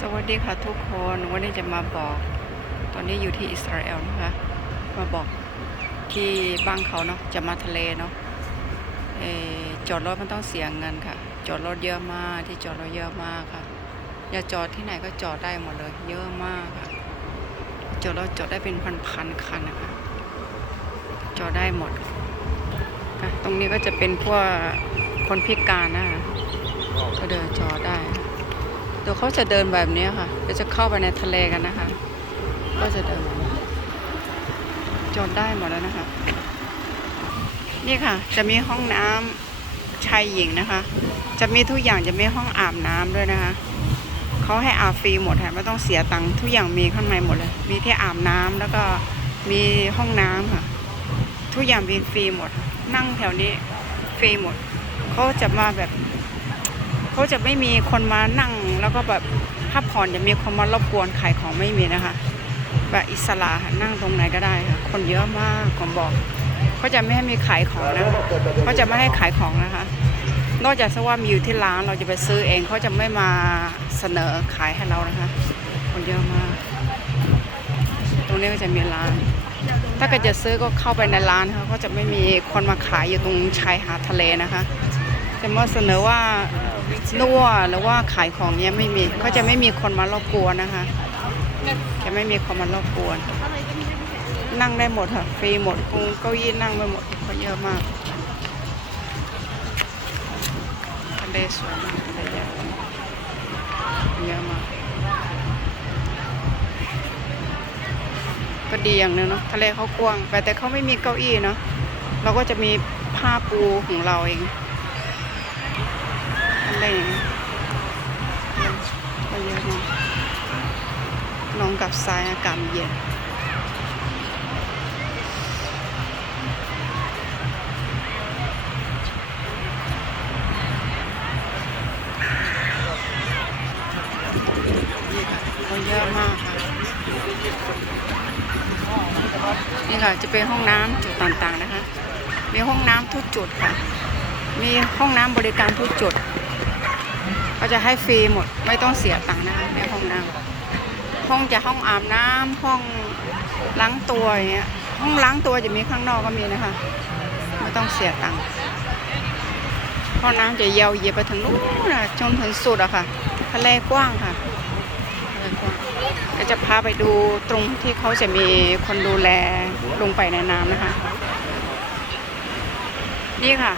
สวัสดีค่ะทุกคนวันนี้จะมาบอก ตอนนี้อยู่ที่อิสราเอลนะคะมาบอกที่บ้านเขาเนาะจะมาทะเลเนาะเอจอดรถมันต้องเสียเงินค่ะ จอดรถเยอะมากที่จอดรถเยอะมากค่ะอย่าจอดที่ไหนก็จอดได้หมดเลย เยอะมากค่ะจอดรถจอดได้เป็นพันๆคันนะคะจอดได้หมดค่ะตรงนี้ก็จะเป็นพวกคนพิการนะคะก็เดินจอดได้ ดี๋ยวเขาจะเดินแบบนี้ค่ะเดี๋ยวจะเข้าไปในทะเลกันนะคะ ก็จะเดินจอดได้หมดแล้วนะคะ นี่ค่ะ จะมีห้องน้ำชายหญิงนะคะ จะมีทุกอย่างจะมีห้องอาบน้ำด้วยนะคะเขาให้อาบฟรีหมดค่ะไม่ต้องเสียตังค์ทุกอย่างมีข้างในหมดเลย มีที่อาบน้ำแล้วก็มีห้องน้ำค่ะ ทุกอย่างมีฟรีหมด นั่งแถวนี้ฟรีหมดเขาจะมาแบบเขาจะไม่มีคนมานั่ง แล้วก็แบบพักผ่อนจะมีคนมารบกวนขายของไม่มีนะคะ แบบอิสระนั่งตรงไหนก็ได้ค่ะคนเยอะมากผมบอกเขาจะไม่ให้มีขายของนะเขาจะไม่ให้ขายของนะคะ นอกจากซะว่ามีอยู่ที่ร้านเราจะไปซื้อเองเขาจะไม่มาเสนอขายให้เรานะคะ คนเยอะมาก ตรงนี้ก็จะมีร้าน ถ้าเกิดจะซื้อก็เข้าไปในร้านค่ะก็จะไม่มีคนมาขายอยู่ตรงชายหาดทะเลนะคะ จะมาเสนอว่านัวหรือว่าขายของเนี้ยไม่มีเขาจะไม่มีคนมารบกวนนะคะจะไม่มีคนมารบกวน นั่งได้หมดค่ะฟรีหมดกุงเก้าอี้นั่งไปหมดเขาเยอะมากทะเลสวยมากทะเลเยอะมากก็ดีอย่างนึงเนาะทะเลเขากว้าง แต่แต่เขาไม่มีเก้าอี้เนาะเราก็จะมีผ้าปูของเราเอง ไรอย่างเงี้ยก็เยอะมากลองกับทรายอากาศเย็นนี่ค่ะคนเยอะมากค่ะ นี่ค่ะจะเป็นห้องน้ำจุดต่างๆนะคะ มีห้องน้ำทุกจุดค่ะ มีห้องน้ำบริการทุกจุด ก็จะให้ฟรีหมดไม่ต้องเสียตังค์นะคะในห้องน้ำห้องจะห้องอาบน้ำห้องล้างตัวอย่างเงี้ยห้องล้างตัวจะมีข้างนอกก็มีนะคะ ไม่ต้องเสียตังค์ห้องน้ำจะยาวเยียไปถึงนู้นนะจนถึงสุดอะค่ะทะเลกว้างค่ะก็จะพาไปดูตรงที่เขาจะมีคนดูแลลงไปในน้ำนะคะ นี่ค่ะ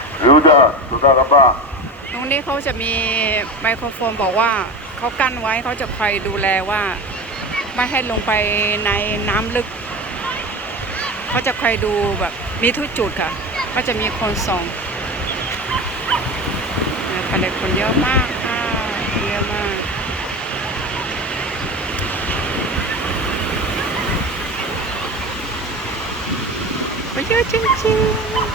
ตรงนี้เขาจะมีไมโครโฟนบอกว่าเขากั้นไว้เขาจะคอยดูแลว่า ไม่ให้ลงไปในน้ำลึก เขาจะคอยดูแบบมีทุกจุดค่ะ ก็จะมีคนส่องทะเลคนเยอะมากค่ะเยอะมากคนเยอะจริงๆ